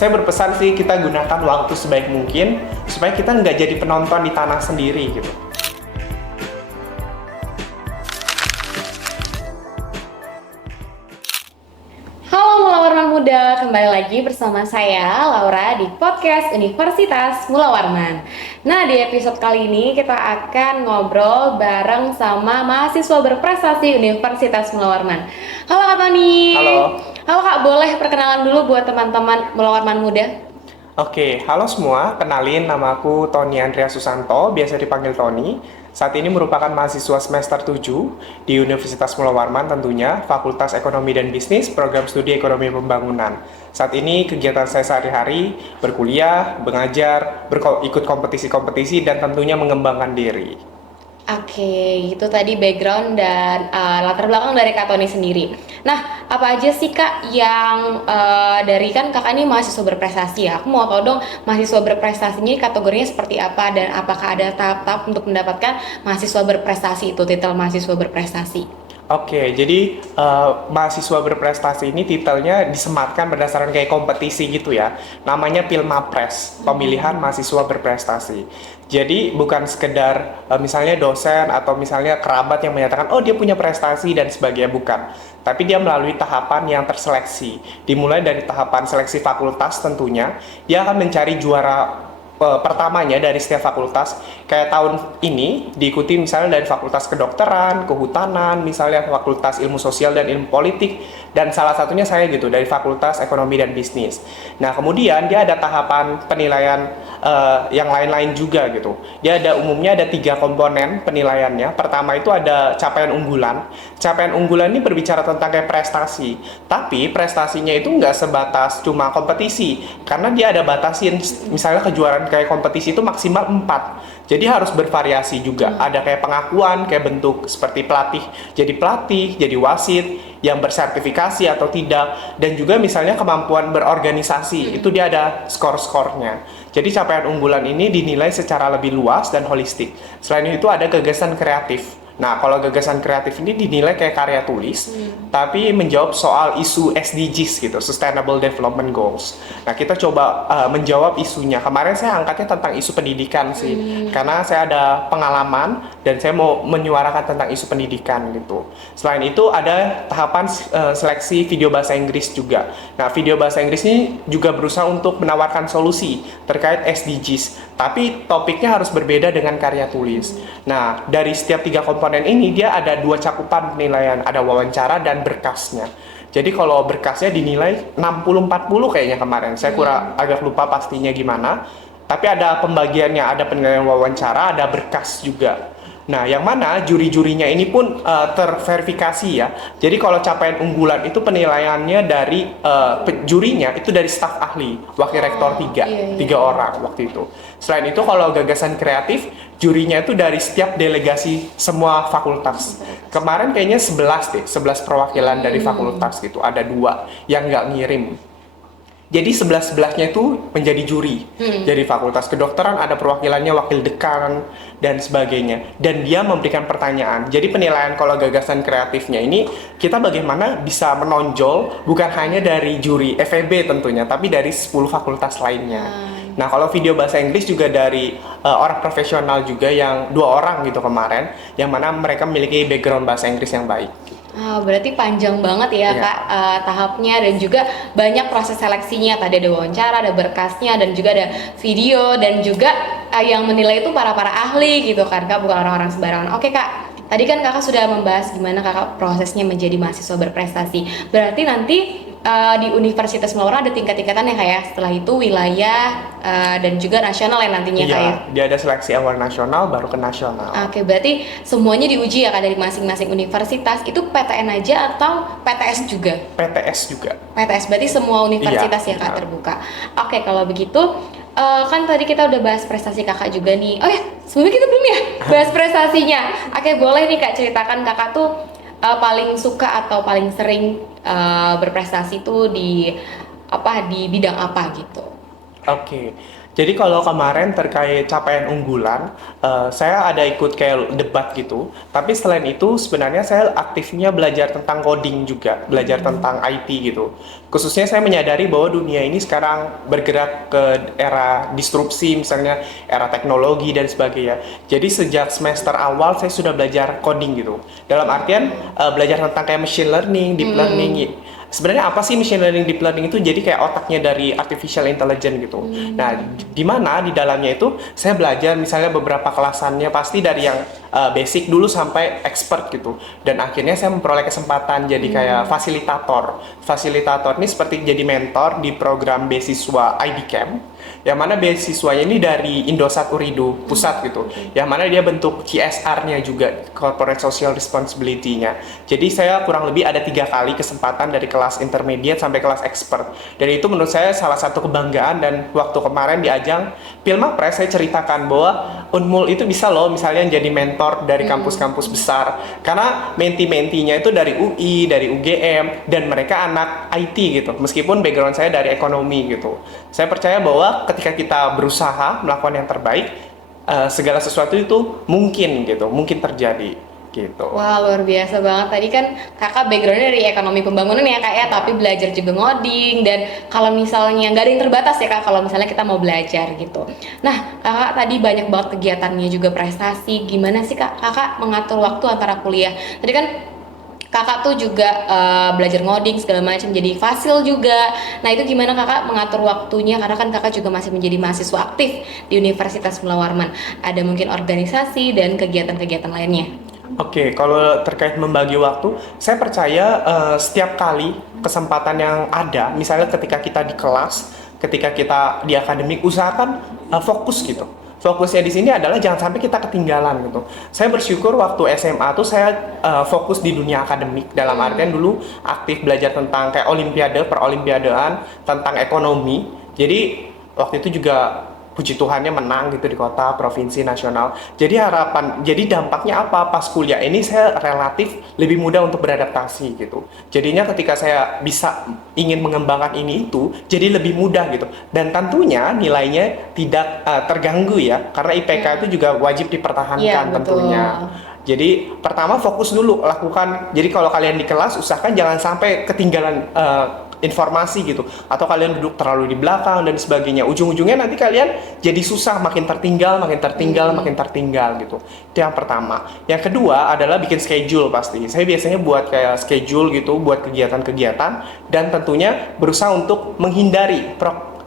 saya berpesan sih kita gunakan waktu sebaik mungkin supaya kita nggak jadi penonton di tanah sendiri gitu. Halo Mula Warman Muda, kembali lagi bersama saya Laura di podcast Universitas Mula Warman. Nah, di episode kali ini kita akan ngobrol bareng sama mahasiswa berprestasi Universitas Mula Warman. Halo Kak Tony. Halo. Halo Kak, boleh perkenalan dulu buat teman-teman Mula Warman Muda? Oke, halo semua, kenalin nama aku Tony Andrea Susanto, biasa dipanggil Tony. Saat ini merupakan mahasiswa semester 7 di Universitas Mula Warman tentunya, Fakultas Ekonomi dan Bisnis, Program Studi Ekonomi Pembangunan. Saat ini kegiatan saya sehari-hari berkuliah, mengajar, ikut kompetisi-kompetisi, dan tentunya mengembangkan diri. Oke, itu tadi background dan latar belakang dari Kak Tony sendiri. Nah, apa aja sih Kak yang dari kan Kakak ini mahasiswa berprestasi ya? Aku mau tahu dong mahasiswa berprestasi ini kategorinya seperti apa dan apakah ada tahap-tahap untuk mendapatkan mahasiswa berprestasi itu, titel mahasiswa berprestasi? Oke, jadi mahasiswa berprestasi ini titelnya disematkan berdasarkan kayak kompetisi gitu ya. Namanya Pilmapres, pemilihan mahasiswa berprestasi. Jadi bukan sekedar misalnya dosen atau misalnya kerabat yang menyatakan oh dia punya prestasi dan sebagainya, bukan. Tapi dia melalui tahapan yang terseleksi. Dimulai dari tahapan seleksi fakultas tentunya, dia akan mencari juara pertamanya dari setiap fakultas. Kayak tahun ini diikuti misalnya dari Fakultas Kedokteran, Kehutanan, misalnya Fakultas Ilmu Sosial dan Ilmu Politik, dan salah satunya saya gitu dari Fakultas Ekonomi dan Bisnis. Nah kemudian dia ada tahapan penilaian yang lain-lain juga gitu. Dia umumnya ada 3 komponen penilaiannya. Pertama itu ada capaian unggulan. Capaian unggulan ini berbicara tentang kayak prestasi, tapi prestasinya itu nggak sebatas cuma kompetisi, karena dia ada batasin, misalnya kejuaraan kayak kompetisi itu maksimal 4. Jadi harus bervariasi juga. Ada kayak pengakuan, kayak bentuk seperti pelatih, jadi wasit, yang bersertifikasi atau tidak, dan juga misalnya kemampuan berorganisasi, itu dia ada skor-skornya. Jadi capaian unggulan ini dinilai secara lebih luas dan holistik. Selain itu ada gagasan kreatif. Nah, kalau gagasan kreatif ini dinilai kayak karya tulis, tapi menjawab soal isu SDGs gitu, Sustainable Development Goals. Nah, kita coba menjawab isunya. Kemarin saya angkatnya tentang isu pendidikan sih, karena saya ada pengalaman dan saya mau menyuarakan tentang isu pendidikan gitu. Selain itu ada tahapan seleksi video bahasa Inggris juga. Nah, video bahasa Inggris ini juga berusaha untuk menawarkan solusi terkait SDGs, tapi topiknya harus berbeda dengan karya tulis. Nah, dari setiap 3 komponen ini dia ada 2 cakupan penilaian, ada wawancara dan berkasnya. Jadi kalau berkasnya dinilai 60-40 kayaknya kemarin, saya kurang agak lupa pastinya gimana. Tapi ada pembagiannya, ada penilaian wawancara, ada berkas juga. Nah, yang mana juri-jurinya ini pun terverifikasi ya. Jadi kalau capaian unggulan itu penilaiannya dari jurinya itu dari staf ahli, wakil rektor 3 orang waktu itu. Selain itu kalau gagasan kreatif, jurinya itu dari setiap delegasi semua fakultas. Kemarin kayaknya 11 deh, 11 perwakilan dari fakultas gitu. Ada 2 yang nggak ngirim. Jadi 11-11-nya itu menjadi juri. Jadi Fakultas Kedokteran ada perwakilannya, wakil dekan, dan sebagainya. Dan dia memberikan pertanyaan. Jadi penilaian kalau gagasan kreatifnya ini, kita bagaimana bisa menonjol bukan hanya dari juri FEB tentunya, tapi dari 10 fakultas lainnya. Nah, kalau video bahasa Inggris juga dari orang profesional juga yang 2 orang gitu kemarin, yang mana mereka memiliki background bahasa Inggris yang baik. Berarti panjang banget ya Kak tahapnya, dan juga banyak proses seleksinya. Tadi ada wawancara, ada berkasnya, dan juga ada video, dan juga yang menilai itu para ahli gitu kan Kak, bukan orang-orang sembarangan. Oke Kak, tadi kan Kakak sudah membahas gimana Kakak prosesnya menjadi mahasiswa berprestasi. Berarti nanti di Universitas Mula Warman ada tingkat-tingkatan ya Kak ya. Setelah itu wilayah dan juga nasional ya nantinya Kak ya. Dia ada seleksi awal nasional baru ke nasional. Oke, berarti semuanya diuji ya Kak dari masing-masing universitas. Itu PTN aja atau PTS juga? PTS juga. PTS berarti semua universitas ya Kak terbuka. Oke, kalau begitu kan tadi kita udah bahas prestasi Kakak juga nih. Oh ya, sebelumnya kita belum ya bahas prestasinya. Oke, boleh nih Kak ceritakan Kakak tuh paling suka atau paling sering berprestasi tuh di bidang apa gitu. Oke. Jadi kalau kemarin terkait capaian unggulan, saya ada ikut kayak debat gitu. Tapi selain itu sebenarnya saya aktifnya belajar tentang coding juga, belajar tentang IT gitu. Khususnya saya menyadari bahwa dunia ini sekarang bergerak ke era disrupsi, misalnya era teknologi dan sebagainya. Jadi sejak semester awal saya sudah belajar coding gitu. Dalam artian belajar tentang kayak machine learning, deep learning. Sebenarnya apa sih machine learning, deep learning itu? Jadi kayak otaknya dari artificial intelligence gitu. Nah, di mana di dalamnya itu saya belajar misalnya beberapa kelasannya pasti dari yang basic dulu sampai expert gitu. Dan akhirnya saya memperoleh kesempatan jadi kayak fasilitator. Fasilitator ini seperti jadi mentor di program beasiswa IB Camp. Yang mana beasiswanya ini dari Indosat Uridu pusat gitu. Yang mana dia bentuk CSR-nya juga, Corporate Social Responsibility-nya. Jadi saya kurang lebih ada 3 kali kesempatan dari kelas intermediate sampai kelas expert. Dan itu menurut saya salah satu kebanggaan. Dan waktu kemarin di ajang Pilmapres saya ceritakan bahwa Unmul itu bisa loh misalnya jadi mentor dari kampus-kampus besar. Karena menti-mentinya itu dari UI, dari UGM, dan mereka anak IT gitu. Meskipun background saya dari ekonomi gitu. Saya percaya bahwa ketika kita berusaha melakukan yang terbaik, segala sesuatu itu mungkin gitu, mungkin terjadi gitu. Wah, luar biasa banget. Tadi kan kakak backgroundnya dari ekonomi pembangunan ya kak ya, tapi belajar juga ngoding. Dan kalau misalnya nggak ada yang terbatas ya kak, kalau misalnya kita mau belajar gitu. Nah, kakak tadi banyak banget kegiatannya juga prestasi. Gimana sih kak, kakak mengatur waktu antara kuliah? Tadi kan kakak tuh juga belajar ngoding segala macam, jadi fasil juga. Nah itu gimana kakak mengatur waktunya, karena kan kakak juga masih menjadi mahasiswa aktif di Universitas Mula Warman. Ada mungkin organisasi dan kegiatan-kegiatan lainnya. Oke, kalau terkait membagi waktu, saya percaya setiap kali kesempatan yang ada, misalnya ketika kita di kelas, ketika kita di akademik, usahakan fokus gitu. Fokusnya di sini adalah jangan sampai kita ketinggalan gitu. Saya bersyukur waktu SMA tuh saya fokus di dunia akademik, dalam artian dulu aktif belajar tentang kayak olimpiade, perolimpiadean, tentang ekonomi. Jadi waktu itu juga puji Tuhannya menang gitu di kota, provinsi, nasional. Jadi dampaknya apa? Pas kuliah ini saya relatif lebih mudah untuk beradaptasi gitu. Jadinya ketika saya bisa ingin mengembangkan ini itu, jadi lebih mudah gitu. Dan tentunya nilainya tidak terganggu ya, karena IPK itu juga wajib dipertahankan Iya, betul. tentunya. Jadi pertama fokus dulu lakukan. Jadi kalau kalian di kelas usahakan jangan sampai ketinggalan informasi gitu, atau kalian duduk terlalu di belakang dan sebagainya. Ujung-ujungnya nanti kalian jadi susah, makin tertinggal, makin tertinggal, makin tertinggal gitu. Itu yang pertama. Yang kedua adalah bikin schedule pasti. Saya biasanya buat kayak schedule gitu, buat kegiatan-kegiatan, dan tentunya berusaha untuk menghindari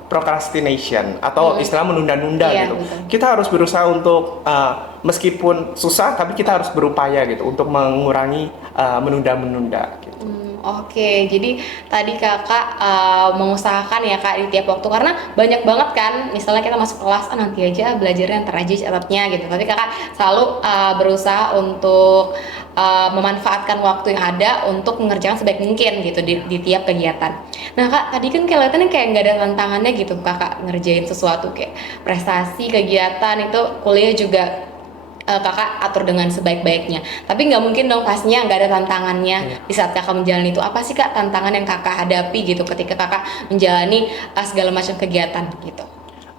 procrastination atau istilah menunda-nunda Iya, gitu. betul. Kita harus berusaha untuk meskipun susah, tapi kita harus berupaya gitu untuk mengurangi menunda-menunda gitu. Oke, jadi tadi kakak mengusahakan ya kak di tiap waktu, karena banyak banget kan, misalnya kita masuk kelas, nanti aja belajarnya, ntar aja catatnya gitu. Tapi kakak selalu berusaha untuk memanfaatkan waktu yang ada untuk mengerjakan sebaik mungkin gitu di tiap kegiatan. Nah kak, tadi kan kelihatannya kayak nggak ada tantangannya gitu kakak ngerjain sesuatu kayak prestasi, kegiatan itu, kuliah juga kakak atur dengan sebaik-baiknya. Tapi nggak mungkin dong pastinya nggak ada tantangannya di saat kakak menjalani itu. Apa sih kak tantangan yang kakak hadapi gitu ketika kakak menjalani segala macam kegiatan gitu?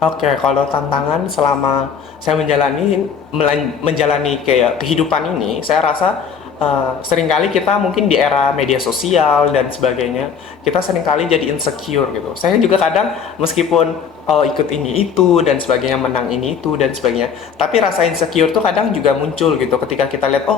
Oke, kalau tantangan selama saya menjalani kayak kehidupan ini, saya rasa seringkali kita mungkin di era media sosial dan sebagainya, kita seringkali jadi insecure gitu. Saya juga kadang meskipun ikut ini itu dan sebagainya, menang ini itu dan sebagainya, tapi rasa insecure tuh kadang juga muncul gitu ketika kita lihat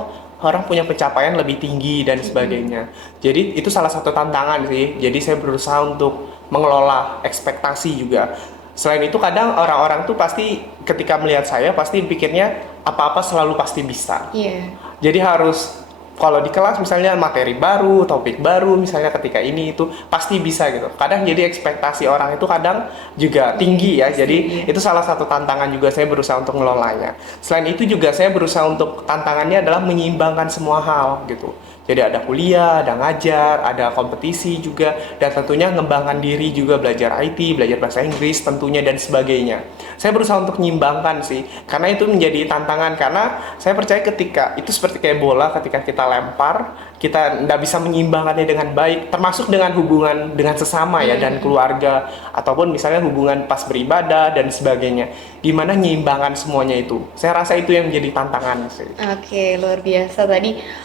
orang punya pencapaian lebih tinggi dan sebagainya. Jadi itu salah satu tantangan sih. Jadi saya berusaha untuk mengelola ekspektasi juga. Selain itu kadang orang-orang tuh pasti ketika melihat saya pasti pikirnya apa-apa selalu pasti bisa. Iya. Jadi harus kalau di kelas misalnya materi baru, topik baru, misalnya ketika ini itu pasti bisa gitu. Kadang jadi ekspektasi orang itu kadang juga tinggi ya. Jadi itu salah satu tantangan juga saya berusaha untuk ngelolanya. Selain itu juga saya berusaha untuk tantangannya adalah menyeimbangkan semua hal gitu. Jadi ada kuliah, ada ngajar, ada kompetisi juga, dan tentunya ngembangkan diri juga, belajar IT, belajar bahasa Inggris tentunya dan sebagainya. Saya berusaha untuk menyimbangkan sih, karena itu menjadi tantangan, karena saya percaya ketika itu seperti kayak bola, ketika kita lempar, kita nggak bisa menyeimbangkannya dengan baik, termasuk dengan hubungan dengan sesama ya, dan keluarga, ataupun misalnya hubungan pas beribadah dan sebagainya. Gimana menyeimbangkan semuanya itu? Saya rasa itu yang menjadi tantangan sih. Oke, luar biasa tadi.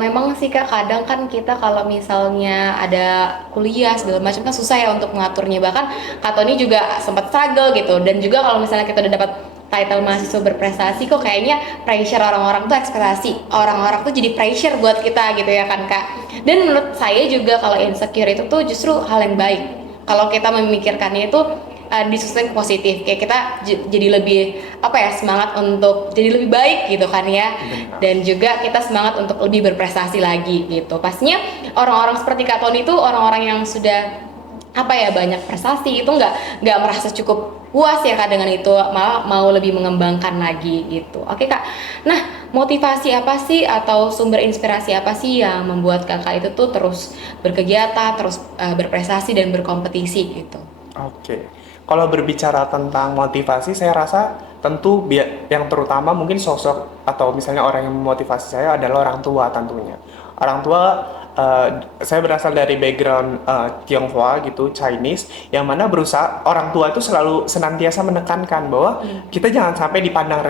Memang sih Kak, kadang kan kita kalau misalnya ada kuliah segala macam kan susah ya untuk mengaturnya. Bahkan Kak Tony juga sempat struggle gitu. Dan juga kalau misalnya kita udah dapat title mahasiswa berprestasi, kok kayaknya pressure orang-orang tuh ekspektasi. Orang-orang tuh jadi pressure buat kita gitu ya kan Kak. Dan menurut saya juga kalau insecure itu tuh justru hal yang baik. Kalau kita memikirkannya itu disusun positif, kayak kita jadi lebih apa ya, semangat untuk jadi lebih baik gitu kan ya. Dan juga kita semangat untuk lebih berprestasi lagi gitu. Pastinya orang-orang seperti Kak Tony itu orang-orang yang sudah apa ya, banyak prestasi itu nggak merasa cukup puas ya Kak dengan itu, malah mau lebih mengembangkan lagi gitu. Oke Kak, nah motivasi apa sih atau sumber inspirasi apa sih yang membuat Kakak itu tuh terus berkegiatan, terus berprestasi dan berkompetisi gitu? Oke, kalau berbicara tentang motivasi, saya rasa tentu yang terutama mungkin sosok atau misalnya orang yang memotivasi saya adalah orang tua tentunya. Orang tua, saya berasal dari background Tionghoa gitu, Chinese, yang mana berusaha orang tua itu selalu senantiasa menekankan bahwa kita jangan sampai dipandang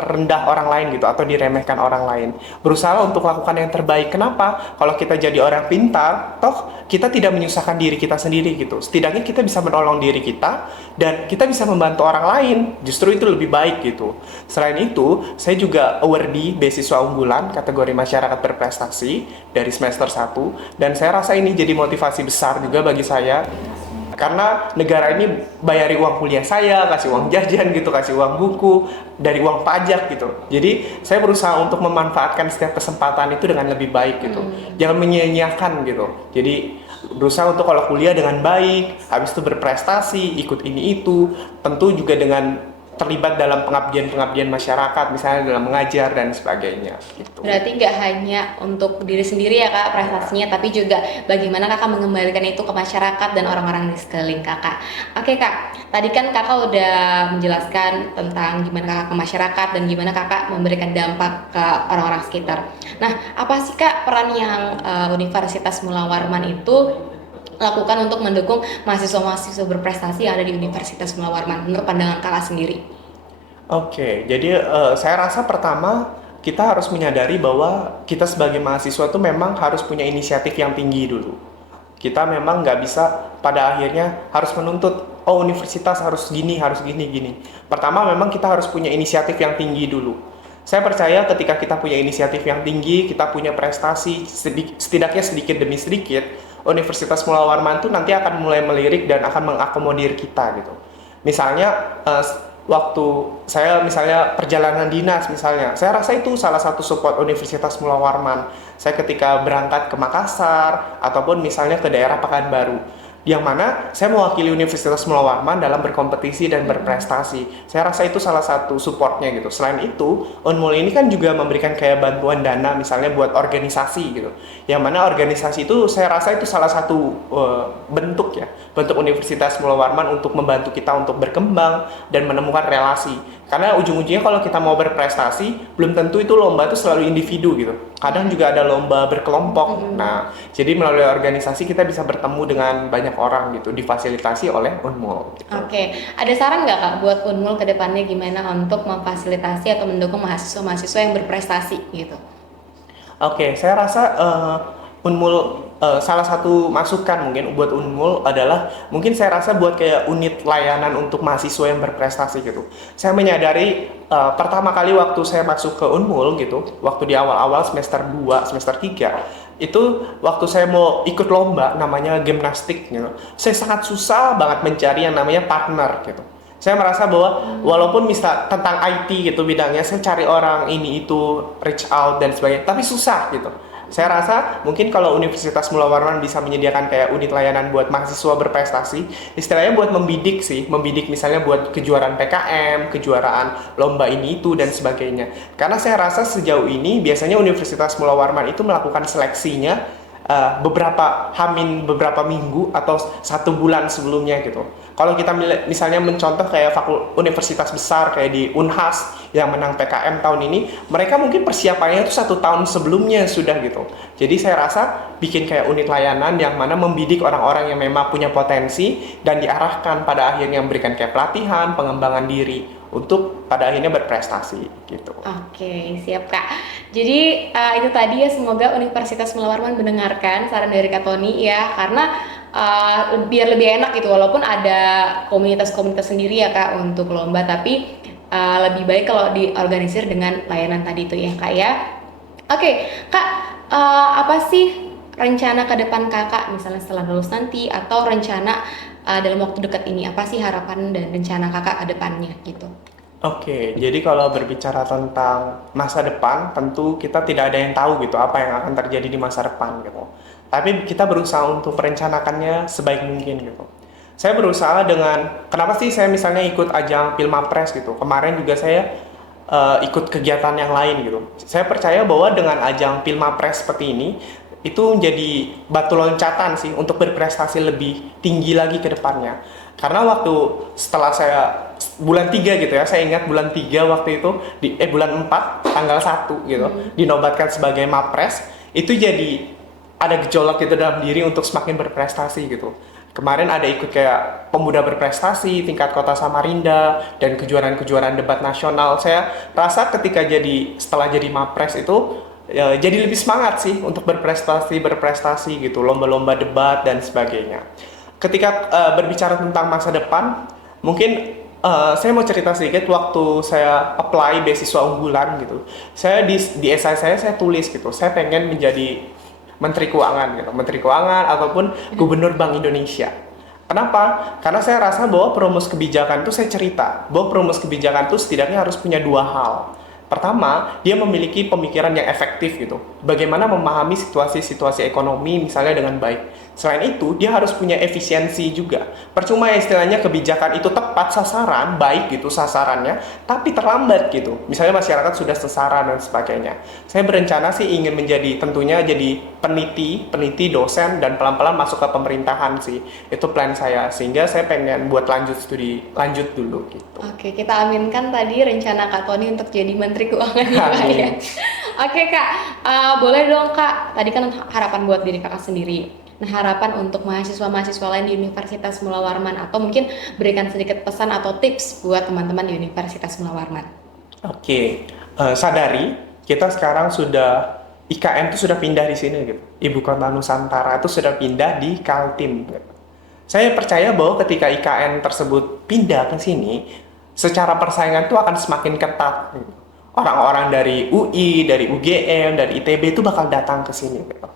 rendah orang lain gitu atau diremehkan orang lain. Berusaha untuk lakukan yang terbaik. Kenapa? Kalau kita jadi orang pintar, toh kita tidak menyusahkan diri kita sendiri gitu. Setidaknya kita bisa menolong diri kita dan kita bisa membantu orang lain. Justru itu lebih baik gitu. Selain itu, saya juga awardee beasiswa unggulan kategori masyarakat berprestasi dari semester 1 dan saya rasa ini jadi motivasi besar juga bagi saya. Karena negara ini bayari uang kuliah saya, kasih uang jajan gitu, kasih uang buku, dari uang pajak gitu. Jadi saya berusaha untuk memanfaatkan setiap kesempatan itu dengan lebih baik gitu. Jangan menyia-nyiakan gitu. Jadi berusaha untuk kalau kuliah dengan baik, habis itu berprestasi, ikut ini itu, tentu juga dengan terlibat dalam pengabdian-pengabdian masyarakat, misalnya dalam mengajar dan sebagainya gitu. Berarti nggak hanya untuk diri sendiri ya Kak prestasinya, tapi juga bagaimana Kakak mengembalikan itu ke masyarakat dan orang-orang di sekeliling Kakak. Oke Kak, tadi kan Kakak udah menjelaskan tentang gimana Kakak ke masyarakat dan gimana Kakak memberikan dampak ke orang-orang sekitar. Nah, apa sih Kak peran yang Universitas Mula Warman itu lakukan untuk mendukung mahasiswa-mahasiswa berprestasi yang ada di Universitas Mula Warman menurut pandangan Kakak sendiri? Oke, jadi saya rasa pertama kita harus menyadari bahwa kita sebagai mahasiswa tuh memang harus punya inisiatif yang tinggi dulu. Kita memang nggak bisa pada akhirnya harus menuntut, oh universitas harus gini, gini. Pertama memang kita harus punya inisiatif yang tinggi dulu. Saya percaya ketika kita punya inisiatif yang tinggi, kita punya prestasi setidaknya sedikit demi sedikit, Universitas Mula Warman tuh nanti akan mulai melirik dan akan mengakomodir kita gitu. Misalnya waktu saya misalnya perjalanan dinas misalnya, saya rasa itu salah satu support Universitas Mula Warman. Saya ketika berangkat ke Makassar ataupun misalnya ke daerah Pekanbaru, yang mana saya mewakili Universitas Mula Warman dalam berkompetisi dan berprestasi. Saya rasa itu salah satu supportnya gitu. Selain itu, Unmul ini kan juga memberikan kayak bantuan dana misalnya buat organisasi gitu. Yang mana organisasi itu saya rasa itu salah satu bentuk ya, bentuk Universitas Mula Warman untuk membantu kita untuk berkembang dan menemukan relasi. Karena ujung-ujungnya kalau kita mau berprestasi, belum tentu itu lomba itu selalu individu gitu. Kadang juga ada lomba berkelompok. Nah, jadi melalui organisasi kita bisa bertemu dengan banyak orang gitu, difasilitasi oleh Unmul. Gitu. Oke, ada saran nggak Kak buat Unmul ke depannya gimana untuk memfasilitasi atau mendukung mahasiswa-mahasiswa yang berprestasi gitu? Oke, saya rasa Unmul salah satu masukan mungkin buat Unmul adalah mungkin saya rasa buat kayak unit layanan untuk mahasiswa yang berprestasi gitu. Saya menyadari pertama kali waktu saya masuk ke Unmul gitu, waktu di awal-awal semester 2, semester 3, itu waktu saya mau ikut lomba namanya gimnastik gitu. Saya sangat susah banget mencari yang namanya partner gitu. Saya merasa bahwa walaupun misal tentang IT gitu bidangnya, saya cari orang ini itu reach out dan sebagainya, tapi susah gitu. Saya rasa mungkin kalau Universitas Mula Warman bisa menyediakan kayak unit layanan buat mahasiswa berprestasi, istilahnya buat membidik sih, membidik misalnya buat kejuaraan PKM, kejuaraan lomba ini itu dan sebagainya. Karena saya rasa sejauh ini biasanya Universitas Mula Warman itu melakukan seleksinya beberapa minggu atau 1 bulan sebelumnya gitu. Kalau kita misalnya mencontoh kayak universitas besar kayak di Unhas yang menang PKM tahun ini, mereka mungkin persiapannya itu 1 tahun sebelumnya sudah gitu. Jadi saya rasa bikin kayak unit layanan yang mana membidik orang-orang yang memang punya potensi dan diarahkan pada akhirnya memberikan kayak pelatihan, pengembangan diri untuk pada akhirnya berprestasi gitu. Oke, siap Kak. Jadi itu tadi ya, semoga Universitas Mula Warman mendengarkan saran dari Kak Tony ya, karena biar lebih enak gitu, walaupun ada komunitas-komunitas sendiri ya Kak untuk lomba, tapi lebih baik kalau diorganisir dengan layanan tadi itu ya Kak ya. Oke, Kak, apa sih rencana ke depan Kakak misalnya setelah lulus nanti, atau rencana dalam waktu dekat ini, apa sih harapan dan rencana Kakak ke depannya gitu? Oke, jadi kalau berbicara tentang masa depan, tentu kita tidak ada yang tahu gitu apa yang akan terjadi di masa depan gitu. Tapi kita berusaha untuk merencanakannya sebaik mungkin gitu. Saya berusaha dengan, kenapa sih saya misalnya ikut ajang Pilmapres gitu. Kemarin juga saya ikut kegiatan yang lain gitu. Saya percaya bahwa dengan ajang Pilmapres seperti ini, itu menjadi batu loncatan sih untuk berprestasi lebih tinggi lagi ke depannya. Karena waktu setelah saya bulan 3 gitu ya, saya ingat bulan 3 waktu itu bulan 4 tanggal 1 gitu dinobatkan sebagai Mapres, itu jadi ada gejolak gitu dalam diri untuk semakin berprestasi gitu. Kemarin ada ikut kayak pemuda berprestasi tingkat kota Samarinda dan kejuaraan-kejuaraan debat nasional. Saya rasa setelah jadi Mapres itu ya, jadi lebih semangat sih untuk berprestasi gitu, lomba-lomba debat dan sebagainya. Ketika berbicara tentang masa depan, mungkin saya mau cerita sedikit waktu saya apply beasiswa unggulan gitu. Saya di esai saya tulis gitu, saya pengen menjadi Menteri Keuangan gitu, Menteri Keuangan ataupun Gubernur Bank Indonesia. Kenapa? Karena saya rasa bahwa perumus kebijakan itu saya cerita bahwa perumus kebijakan itu setidaknya harus punya 2 hal. Pertama, dia memiliki pemikiran yang efektif gitu. Bagaimana memahami situasi-situasi ekonomi misalnya dengan baik. Selain itu, dia harus punya efisiensi juga. Percuma ya istilahnya kebijakan itu tepat sasaran, baik gitu sasarannya, tapi terlambat gitu. Misalnya masyarakat sudah sasaran dan sebagainya. Saya berencana sih ingin tentunya jadi peneliti, dosen, dan pelan-pelan masuk ke pemerintahan sih. Itu plan saya, sehingga saya pengen buat lanjut dulu gitu. Oke, kita aminkan tadi rencana Kak Tony untuk jadi Menteri Keuangan ya Kak ya. Oke Kak, boleh dong Kak, tadi kan harapan buat diri Kakak sendiri. Nah, harapan untuk mahasiswa-mahasiswa lain di Universitas Mula Warman, atau mungkin berikan sedikit pesan atau tips buat teman-teman di Universitas Mula Warman. Oke, sadari kita sekarang IKN itu sudah pindah di sini gitu. Ibu kota Nusantara itu sudah pindah di Kaltim. Gitu. Saya percaya bahwa ketika IKN tersebut pindah ke sini, secara persaingan itu akan semakin ketat. Gitu. Orang-orang dari UI, dari UGM, dari ITB itu bakal datang ke sini. Gitu.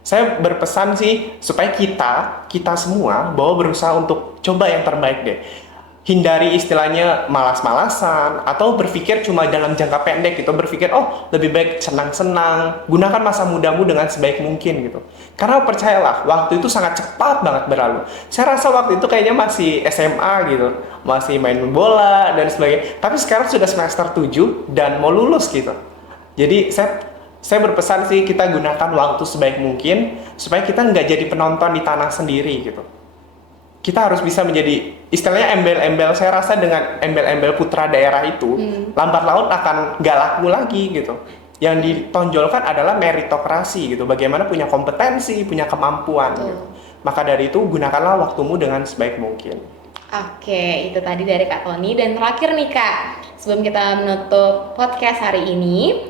Saya berpesan sih supaya kita semua bahwa berusaha untuk coba yang terbaik deh. Hindari istilahnya malas-malasan atau berpikir cuma dalam jangka pendek gitu, berpikir lebih baik senang-senang, gunakan masa mudamu dengan sebaik mungkin gitu. Karena percayalah, waktu itu sangat cepat banget berlalu. Saya rasa waktu itu kayaknya masih SMA gitu, masih main bola dan sebagainya. Tapi sekarang sudah semester 7 dan mau lulus gitu. Jadi saya berpesan sih kita gunakan waktu sebaik mungkin supaya kita nggak jadi penonton di tanah sendiri gitu. Kita harus bisa menjadi istilahnya embel-embel. Saya rasa dengan embel-embel putra daerah itu lambat laun akan nggak laku lagi gitu. Yang ditonjolkan adalah meritokrasi gitu. Bagaimana punya kompetensi, punya kemampuan gitu. Maka dari itu gunakanlah waktumu dengan sebaik mungkin. Oke, itu tadi dari Kak Tony. Dan terakhir nih Kak, sebelum kita menutup podcast hari ini,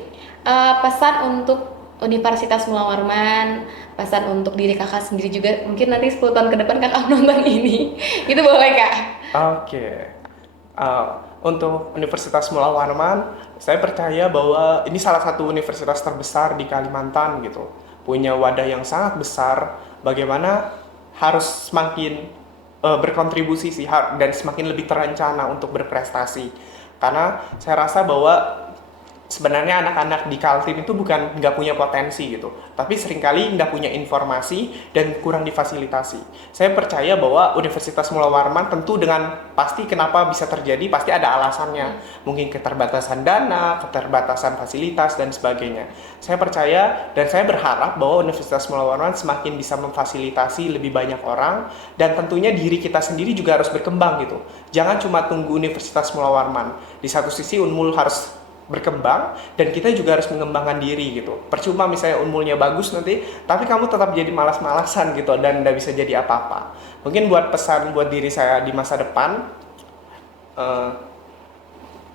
pesan untuk Universitas Mula Warman, pesan untuk diri kakak sendiri juga, mungkin nanti 10 tahun ke depan kakak nonton ini, itu boleh Kak? Oke. Untuk Universitas Mula Warman, saya percaya bahwa ini salah satu universitas terbesar di Kalimantan gitu, punya wadah yang sangat besar. Bagaimana harus semakin berkontribusi sih dan semakin lebih terencana untuk berprestasi. Karena saya rasa bahwa sebenarnya anak-anak di Kaltim itu bukan nggak punya potensi gitu, tapi seringkali nggak punya informasi dan kurang difasilitasi. Saya percaya bahwa Universitas Mula Warman tentu dengan pasti kenapa bisa terjadi, pasti ada alasannya. Mungkin keterbatasan dana, keterbatasan fasilitas, dan sebagainya. Saya percaya dan saya berharap bahwa Universitas Mula Warman semakin bisa memfasilitasi lebih banyak orang, dan tentunya diri kita sendiri juga harus berkembang gitu. Jangan cuma tunggu Universitas Mula Warman. Di satu sisi Unmul harus berkembang dan kita juga harus mengembangkan diri gitu. Percuma misalnya unmulnya bagus nanti, tapi kamu tetap jadi malas-malasan gitu dan nggak bisa jadi apa-apa. Mungkin buat pesan buat diri saya di masa depan, eh,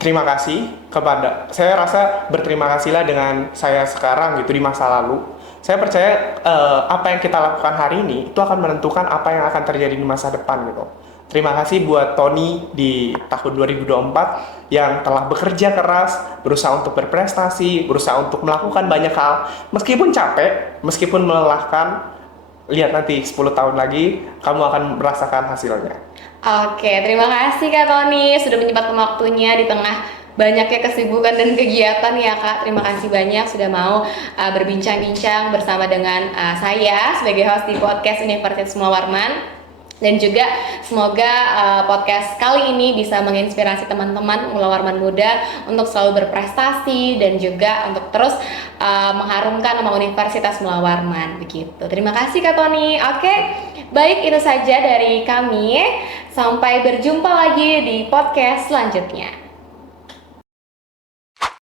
terima kasih kepada, saya rasa berterima kasihlah dengan saya sekarang gitu di masa lalu. Saya percaya apa yang kita lakukan hari ini itu akan menentukan apa yang akan terjadi di masa depan gitu. Terima kasih buat Tony di tahun 2024 yang telah bekerja keras, berusaha untuk berprestasi, berusaha untuk melakukan banyak hal. Meskipun capek, meskipun melelahkan, lihat nanti 10 tahun lagi kamu akan merasakan hasilnya. Oke, terima kasih Kak Tony sudah menyempatkan waktunya di tengah banyaknya kesibukan dan kegiatan ya Kak. Terima kasih banyak sudah mau berbincang-bincang bersama dengan saya sebagai host di podcast Universitas Mula Warman. Dan juga semoga podcast kali ini bisa menginspirasi teman-teman Mula Warman muda untuk selalu berprestasi dan juga untuk terus mengharumkan nama Universitas Mula Warman begitu. Terima kasih Kak Tony. Oke, baik itu saja dari kami. Sampai berjumpa lagi di podcast selanjutnya.